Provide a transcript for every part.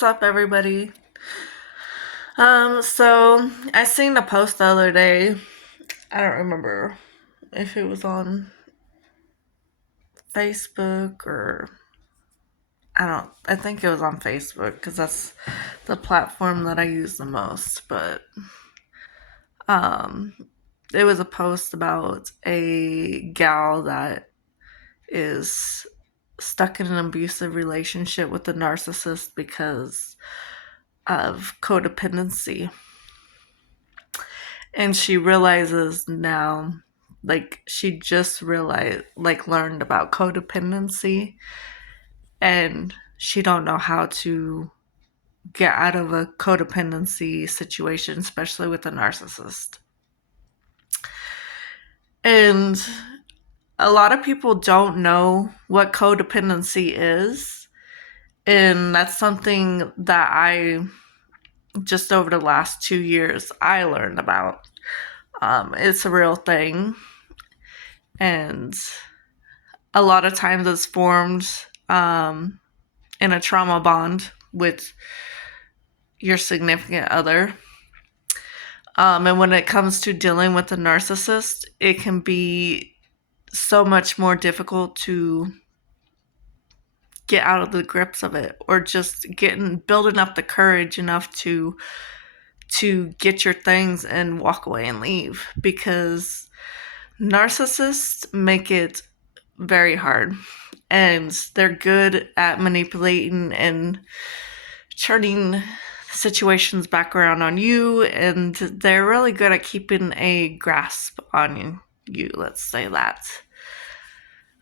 What's up, everybody? So I seen a post the other day. I don't remember if it was on Facebook or I think it was on Facebook because that's the platform that I use the most. But um, it was a post about a gal that is stuck in an abusive relationship with a narcissist because of codependency. And she realizes now, like, she just realized, like, learned about codependency, and she don't know how to get out of a codependency situation, especially with a narcissist. And a lot of people don't know what codependency is, and that's something that I just over the last 2 years I learned about. It's a real thing, and a lot of times it's formed in a trauma bond with your significant other. And when it comes to dealing with a narcissist, it can be so much more difficult to get out of the grips of it, or just building up the courage enough to get your things and walk away and leave, because narcissists make it very hard, and they're good at manipulating and turning situations back around on you, and they're really good at keeping a grasp on you, let's say that.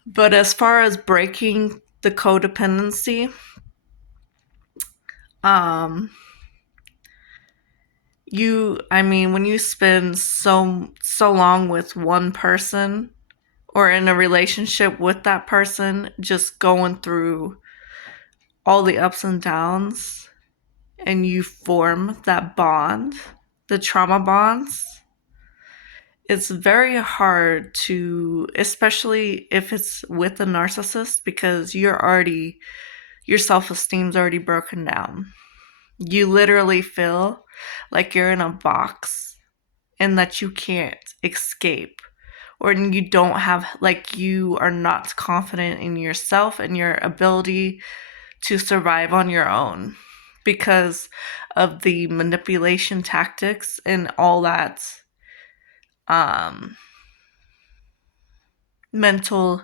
But as far as breaking the codependency, when you spend so long with one person or in a relationship with that person, just going through all the ups and downs, and you form that bond, the trauma bonds, it's very hard to, especially if it's with a narcissist, because your self-esteem's already broken down. You literally feel like you're in a box and that you can't escape, or you don't have, like, you are not confident in yourself and your ability to survive on your own because of the manipulation tactics and all that mental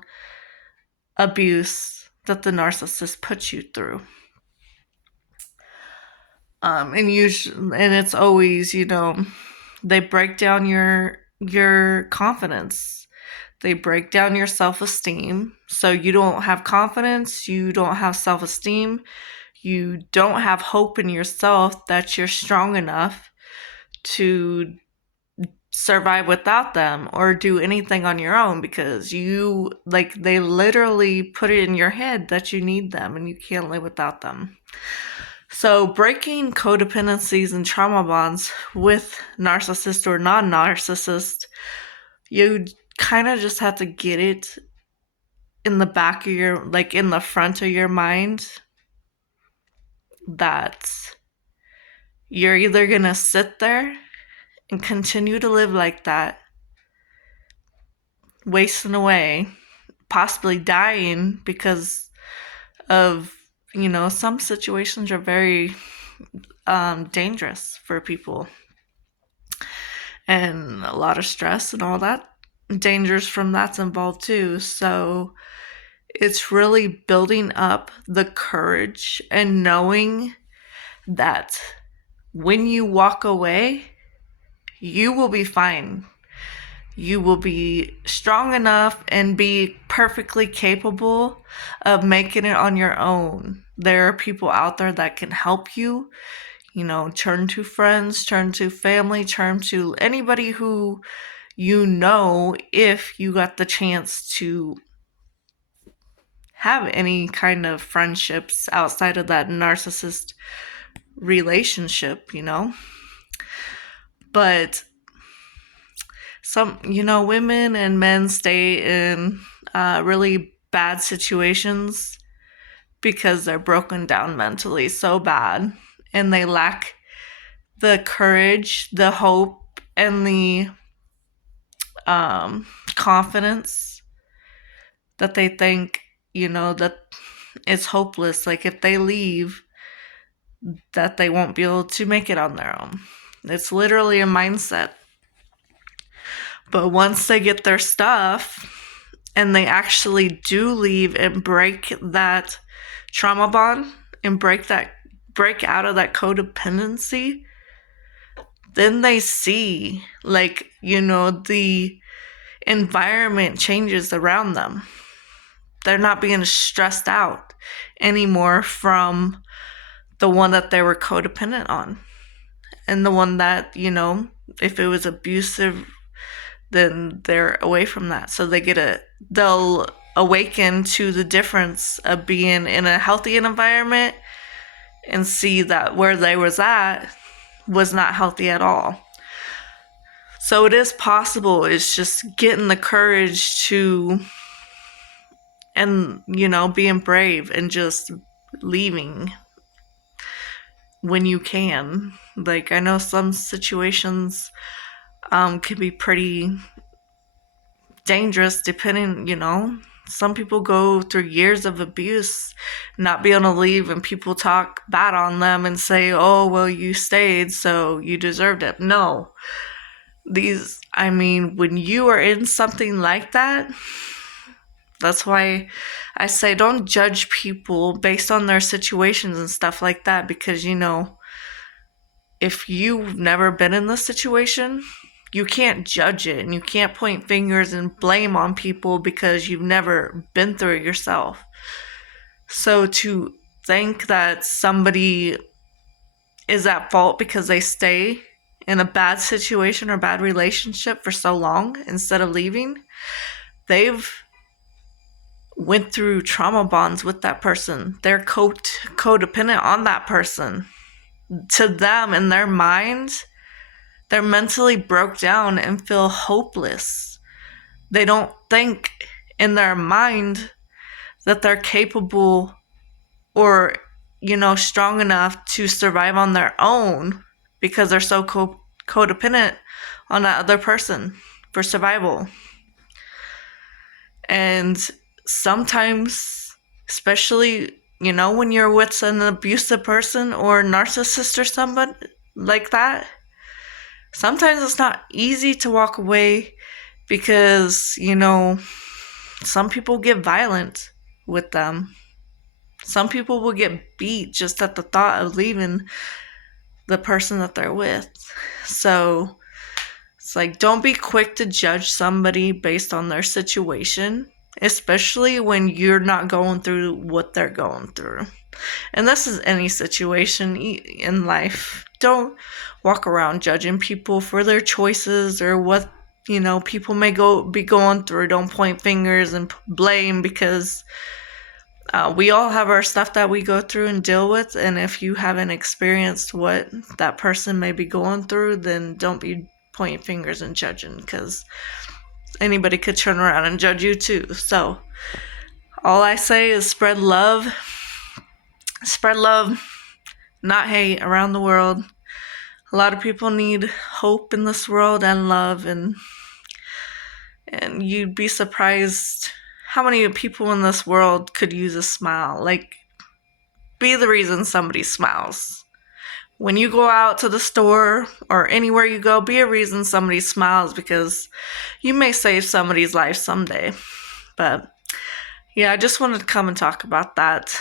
abuse that the narcissist puts you through. And it's always, they break down your confidence. They break down your self-esteem. So you don't have confidence, you don't have self-esteem, you don't have hope in yourself that you're strong enough to survive without them or do anything on your own, because they literally put it in your head that you need them and you can't live without them. So breaking codependencies and trauma bonds with narcissist or non-narcissist, you kind of just have to get it in the back of in the front of your mind, that you're either going to sit there and continue to live like that, wasting away, possibly dying because of, some situations are very dangerous for people, and a lot of stress and all that dangers from that's involved too. So it's really building up the courage and knowing that when you walk away, you will be fine. You will be strong enough and be perfectly capable of making it on your own. There are people out there that can help you. Turn to friends, turn to family, turn to anybody who if you got the chance to have any kind of friendships outside of that narcissist relationship, But some, women and men stay in really bad situations because they're broken down mentally so bad, and they lack the courage, the hope, and the confidence that they think, that it's hopeless. Like if they leave, that they won't be able to make it on their own. It's literally a mindset. But once they get their stuff and they actually do leave and break that trauma bond and break out of that codependency, then they see, like, the environment changes around them. They're not being stressed out anymore from the one that they were codependent on. And the one that, if it was abusive, then they're away from that. So they'll awaken to the difference of being in a healthy environment and see that where they was at was not healthy at all. So it is possible. It's just getting the courage to, and, being brave and just leaving when you can. Like, I know some situations can be pretty dangerous depending, some people go through years of abuse, not be able to leave, and people talk bad on them and say, oh, well, you stayed, so you deserved it. No. When you are in something like that, that's why I say don't judge people based on their situations and stuff like that, because, if you've never been in this situation, you can't judge it, and you can't point fingers and blame on people because you've never been through it yourself. So to think that somebody is at fault because they stay in a bad situation or bad relationship for so long instead of leaving, they've went through trauma bonds with that person. They're codependent on that person. To them, in their mind, they're mentally broke down and feel hopeless. They don't think in their mind that they're capable or, strong enough to survive on their own because they're so codependent on that other person for survival. And sometimes, especially, when you're with an abusive person or narcissist or somebody like that, sometimes it's not easy to walk away because, some people get violent with them. Some people will get beat just at the thought of leaving the person that they're with. So it's like, don't be quick to judge somebody based on their situation, especially when you're not going through what they're going through. And this is any situation in life. Don't walk around judging people for their choices or what, people may be going through. Don't point fingers and blame, because we all have our stuff that we go through and deal with. And if you haven't experienced what that person may be going through, then don't be pointing fingers and judging, because anybody could turn around and judge you too. So all I say is spread love, not hate, around the world. A lot of people need hope in this world and love, and you'd be surprised how many people in this world could use a smile. Like, be the reason somebody smiles. When you go out to the store or anywhere you go, be a reason somebody smiles, because you may save somebody's life someday. But yeah, I just wanted to come and talk about that.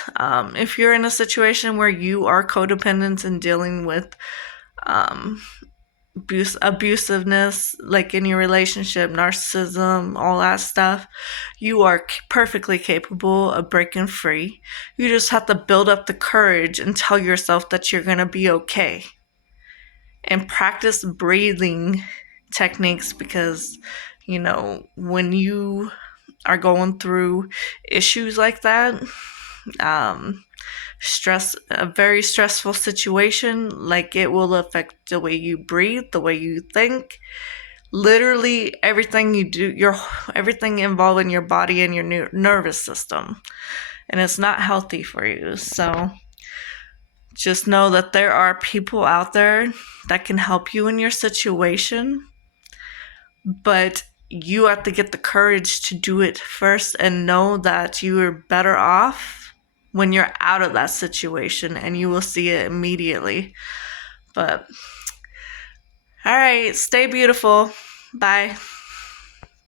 If you're in a situation where you are codependent and dealing with abusiveness, like in your relationship, narcissism, all that stuff, you are perfectly capable of breaking free. You just have to build up the courage and tell yourself that you're going to be okay. And practice breathing techniques, because, when you are going through issues like that, a very stressful situation, like, it will affect the way you breathe, the way you think, literally everything you do, everything involving your body and your nervous system. and it's not healthy for you. So just know that there are people out there that can help you in your situation, but you have to get the courage to do it first and know that you are better off when you're out of that situation, and you will see it immediately. But all right, stay beautiful. Bye.